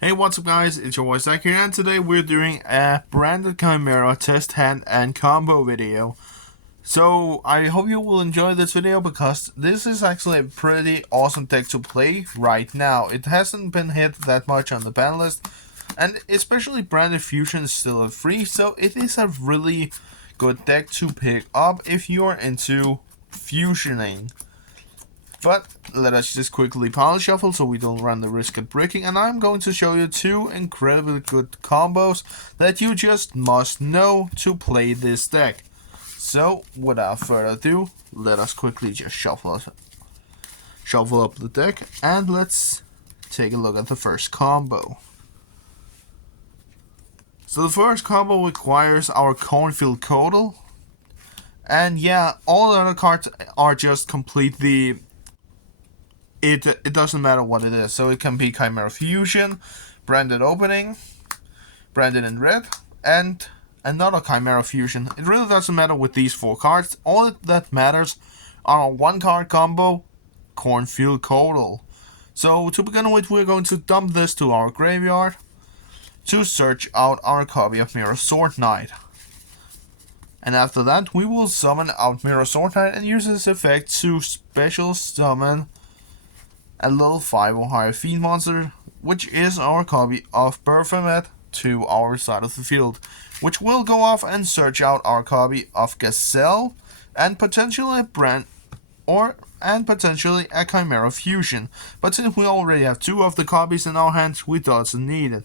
Hey, what's up guys, it's your voice Zach here, and today we're doing a branded Chimera test hand and combo video. So I hope you will enjoy this video because this is actually a pretty awesome deck to play right now. It hasn't been hit that much on the ban list, and especially branded fusion is still free, so it is a really good deck to pick up if you are into fusioning. But let us just quickly power shuffle so we don't run the risk of breaking, and I'm going to show you two incredibly good combos that you just must know to play this deck. So without further ado, let us quickly just shuffle up the deck, and let's take a look at the first combo. So the first combo requires our Cornfield Codal, and yeah, all the other cards are just completely It doesn't matter what it is. So it can be Chimera Fusion, Branded Opening, Branded in Red, and another Chimera Fusion. It really doesn't matter with these four cards. All that matters are a one card combo, Cornfield Codal. So to begin with, we're going to dump this to our graveyard to search out our copy of Mirror Sword Knight. And after that, we will summon out Mirror Sword Knight and use this effect to special summon a level 5 or higher fiend monster, which is our copy of Baphomet, to our side of the field, which will go off and search out our copy of Gazelle and potentially a Chimera Fusion. But since we already have two of the copies in our hands, we doesn't need it.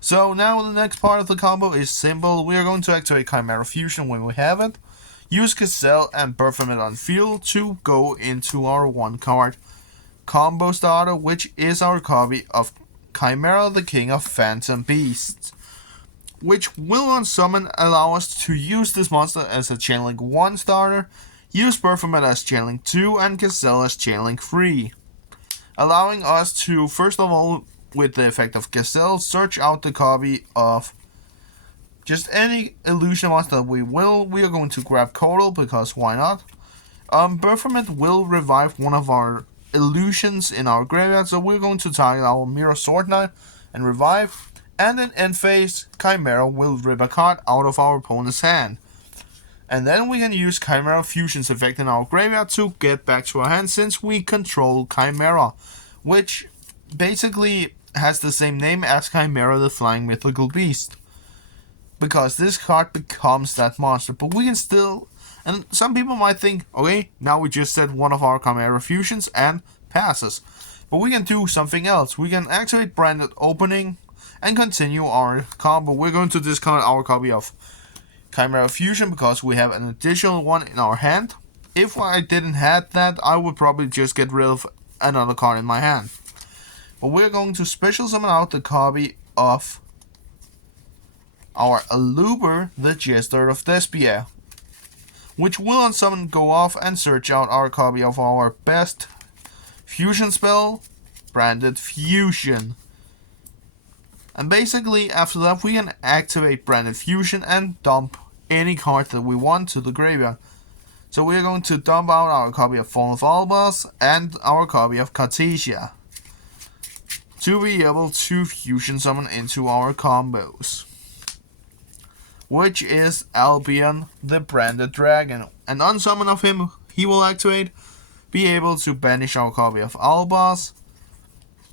So now the next part of the combo is simple. We are going to activate Chimera Fusion when we have it, use Gazelle and Baphomet on field to go into our one card combo starter, which is our copy of Chimera, the King of Phantom Beasts, which will on summon allow us to use this monster as a Chain Link 1 starter, use Baphomet as Chain Link 2, and Gazelle as Chain Link 3, allowing us to, first of all, with the effect of Gazelle, search out the copy of just any illusion monster we are going to grab Codal, because why not? Baphomet will revive one of our illusions in our graveyard, so we're going to target our Mirror Sword Knight and revive, and in end phase, Chimera will rip a card out of our opponent's hand. And then we can use Chimera Fusion's effect in our graveyard to get back to our hand, since we control Chimera, which basically has the same name as Chimera, the Flying Mythical Beast, because this card becomes that monster. But we can still, and some people might think, okay, now we just set one of our Chimera Fusions and passes. But we can do something else. We can activate Branded Opening and continue our combo. We're going to discard our copy of Chimera Fusion because we have an additional one in our hand. If I didn't have that, I would probably just get rid of another card in my hand. But we're going to special summon out the copy of our Aluber, the Jester of Despia, which will on summon go off and search out our copy of our best fusion spell, Branded Fusion. And basically after that we can activate Branded Fusion and dump any card that we want to the graveyard. So we are going to dump out our copy of Fall of Albas and our copy of Cartesia to be able to fusion summon into our combos, which is Albion, the Branded Dragon. And on summon of him, he will activate, be able to banish our copy of Albas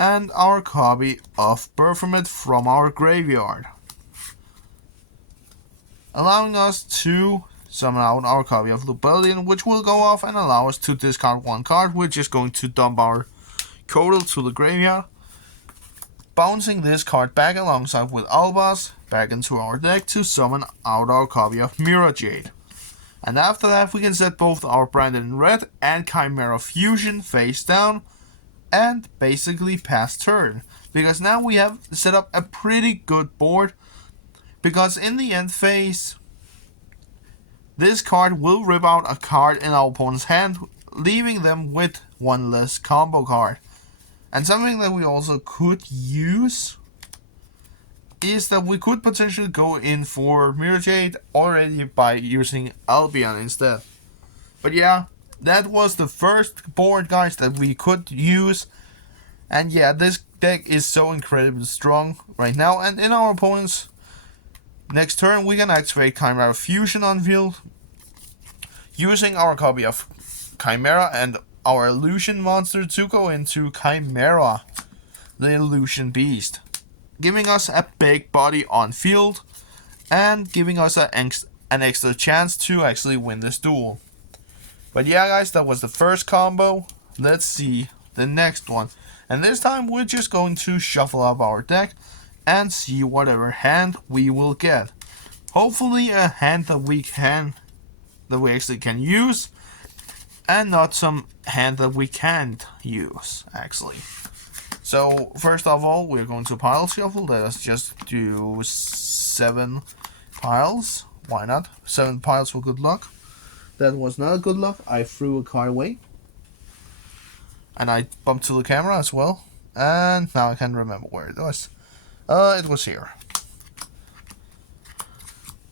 and our copy of Baphomet from our graveyard, allowing us to summon out our copy of Lubellion, which will go off and allow us to discard one card. We're just going to dump our Codal to the graveyard, bouncing this card back alongside with Albas back into our deck to summon out our copy of Mirror Jade. And after that we can set both our Branded in Red and Chimera Fusion face down and basically pass turn, because now we have set up a pretty good board, because in the end phase this card will rip out a card in our opponent's hand, leaving them with one less combo card. And something that we also could use is that we could potentially go in for Mirror Jade already by using Albion instead. But yeah, that was the first board, guys, that we could use. And yeah, this deck is so incredibly strong right now, and in our opponent's next turn we can activate Chimera Fusion on field, using our copy of Chimera and our illusion monster to go into Chimera, the illusion beast, giving us a big body on field and giving us an extra chance to actually win this duel. But yeah guys, that was the first combo. Let's see the next one. And this time we're just going to shuffle up our deck and see whatever hand we will get. Hopefully a hand that we actually can use, and not some hand that we can't use actually. So first of all, we're going to pile shuffle. Let us just do 7 piles. Why not? 7 piles for good luck. That was not good luck. I threw a card away. And I bumped to the camera as well. And now I can't remember where it was. It was here.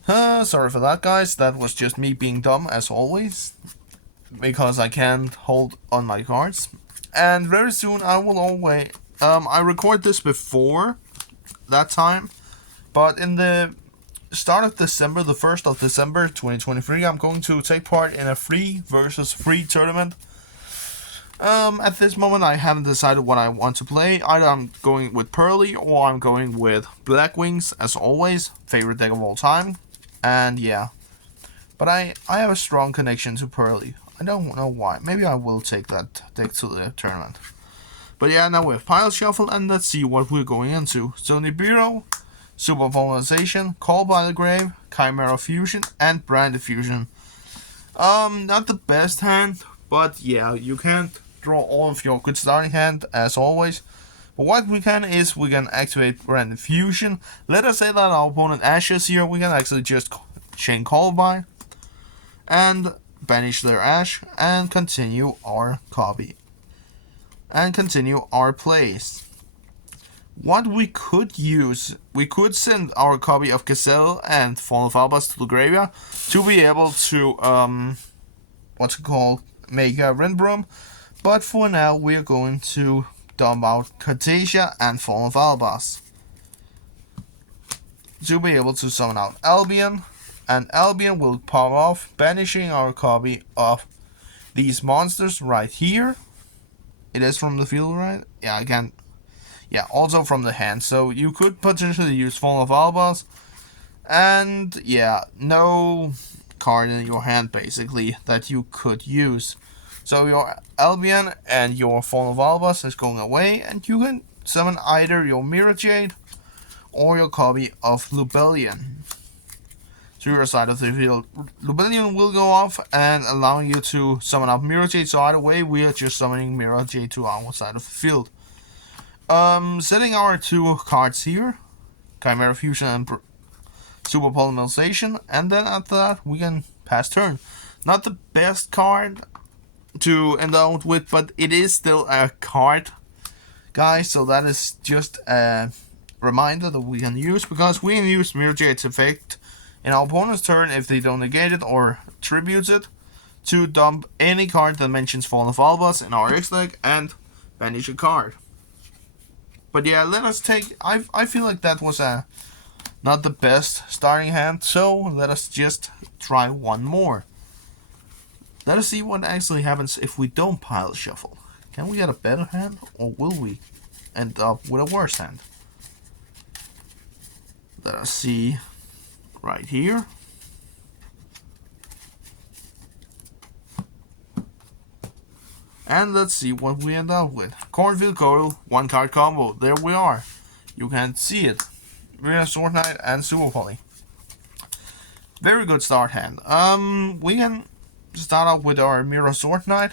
Sorry for that, guys. That was just me being dumb as always, because I can't hold on my cards. And very soon I will always... I record this before that time, but in the start of December, the 1st of December 2023, I'm going to take part in a free versus free tournament. At this moment I haven't decided what I want to play. Either I'm going with Pearly or I'm going with Black Wings as always, favorite deck of all time. And yeah, but I have a strong connection to Pearly. I don't know why. Maybe I will take that deck to the tournament. But yeah, now we have Pile Shuffle, and let's see what we're going into. So Nibiru, Super Polarization, Call by the Grave, Chimera Fusion, and Brand Fusion. Not the best hand, but yeah, you can't draw all of your good starting hand as always. But what we can is we can activate Brand Fusion. Let us say that our opponent ashes here, we can actually just chain Call by and banish their ash and continue our copy and continue our plays. What we could use, we could send our copy of Gazelle and Fall of Albas to the graveyard to be able to make a Rindbrum. But for now we are going to dump out Cartesia and Fall of Albas to be able to summon out Albion, and Albion will pop off, banishing our copy of these monsters right here. It is from the field, right? Yeah, I can. Yeah, also from the hand. So you could potentially use Fall of Albas, and yeah, no card in your hand basically that you could use. So your Albion and your Fall of Albas is going away, and you can summon either your Mirror Jade or your copy of Lubellion to your side of the field. Lubellion will go off and allowing you to summon up Mirror Jade, so either way we are just summoning Mirror Jade to our side of the field. Setting our 2 cards here, Chimera Fusion and Super Polymerization, and then after that we can pass turn. Not the best card to end out with, but it is still a card, guys, so that is just a reminder that we can use, because we can use Mirror Jade's effect in our opponent's turn if they don't negate it or tributes it, to dump any card that mentions Fall of Albas in our X-Deck and banish a card. But yeah, let us take... I feel like that was not the best starting hand, so let us just try one more. Let us see what actually happens if we don't pile shuffle. Can we get a better hand, or will we end up with a worse hand? Let us see right here. And let's see what we end up with. Cornfield Coil, 1 card combo. There we are. You can see it. Mirror Sword Knight and Super Poly. Very good start hand. We can start out with our Mirror Sword Knight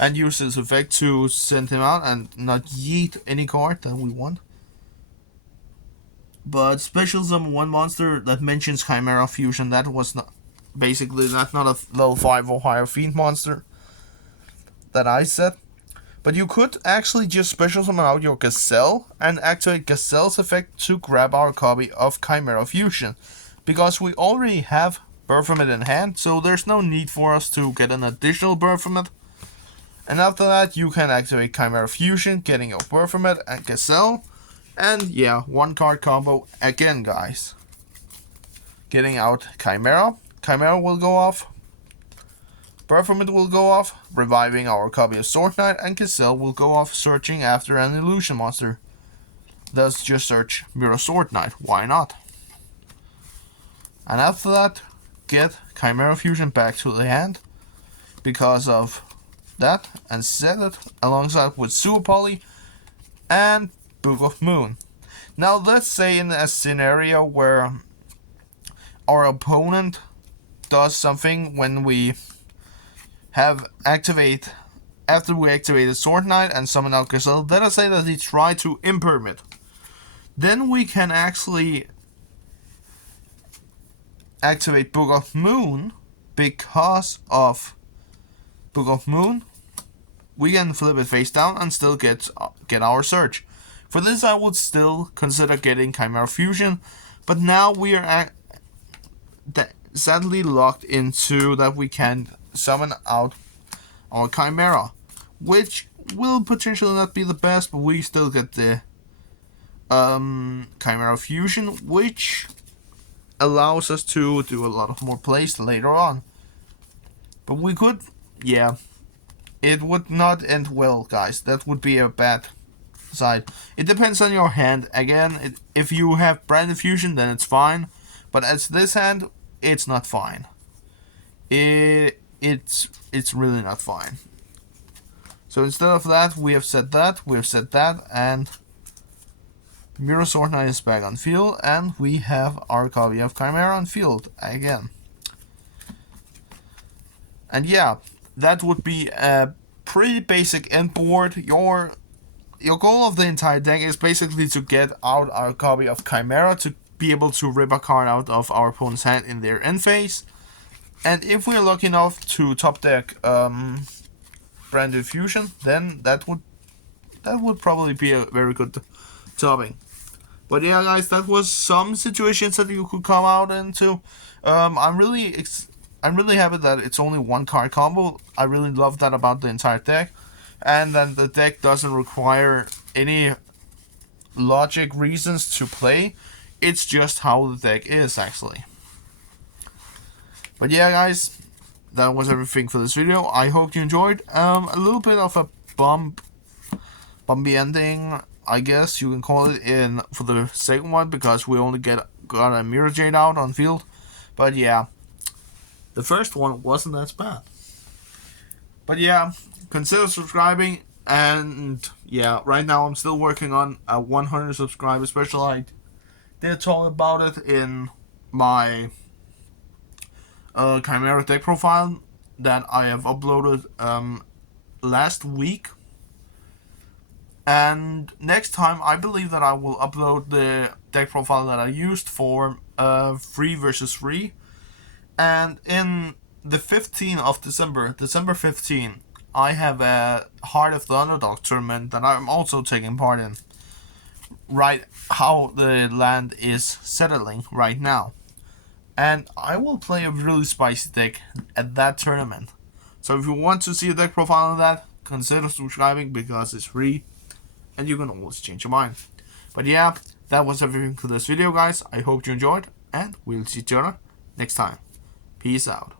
and use his effect to send him out and not yeet any card that we want. But special summon 1 monster that mentions Chimera Fusion. That was not basically not a level 5 or higher fiend monster that I said. But you could actually just special summon out your Gazelle and activate Gazelle's effect to grab our copy of Chimera Fusion, because we already have Baphomet in hand, so there's no need for us to get an additional Baphomet. And after that, you can activate Chimera Fusion, getting your Performant and Gazelle. And yeah, one card combo again, guys. Getting out Chimera. Chimera will go off. Performant will go off, reviving our copy of Sword Knight, and Gazelle will go off searching after an illusion monster. Thus, just search Mirror Sword Knight, why not? And after that, get Chimera Fusion back to the hand because of that, and set it alongside with Super Poly and Book of Moon. Now, let's say in a scenario where our opponent does something when we have after we activated Sword Knight and summon out Gazelle. Let us say that he tried to imperm. Then we can actually activate Book of Moon. Because of Book of Moon, we can flip it face down and still get our search. For this, I would still consider getting Chimera Fusion, but now we are sadly locked into that we can summon out our Chimera, which will potentially not be the best, but we still get the Chimera Fusion, which allows us to do a lot of more plays later on. But we could, yeah, it would not end well, guys. That would be a bad side. It depends on your hand. Again, if you have Branded Fusion, then it's fine, but as this hand, it's not fine. It's really not fine. So instead of that, we have set that, and Mirror Sword Knight is back on field, and we have our copy of Chimera on field again. And yeah, that would be a pretty basic end board. Your goal of the entire deck is basically to get out our copy of Chimera to be able to rip a card out of our opponent's hand in their end phase. And if we're lucky enough to top deck Branded Fusion, then that would probably be a very good topping. But yeah, guys, that was some situations that you could come out into. I'm really happy that it's only one card combo. I really love that about the entire deck, and then the deck doesn't require any logic reasons to play. It's just how the deck is actually. But yeah, guys, that was everything for this video. I hope you enjoyed. A little bit of a bumpy ending, I guess you can call it, for the second one, because we only got a Mirror Jade out on field. But yeah, the first one wasn't that bad. But yeah, consider subscribing. And yeah, right now I'm still working on a 100 subscriber special. I did talk about it in my Chimera deck profile that I have uploaded last week. And next time, I believe that I will upload the deck profile that I used for 3 versus 3. And in the 15th of December 15, I have a Heart of the Underdog tournament that I'm also taking part in. Right, how the land is settling right now. And I will play a really spicy deck at that tournament. So if you want to see a deck profile of that, consider subscribing because it's free. And you can always change your mind. But yeah, that was everything for this video, guys. I hope you enjoyed, and we'll see each other next time. Peace out.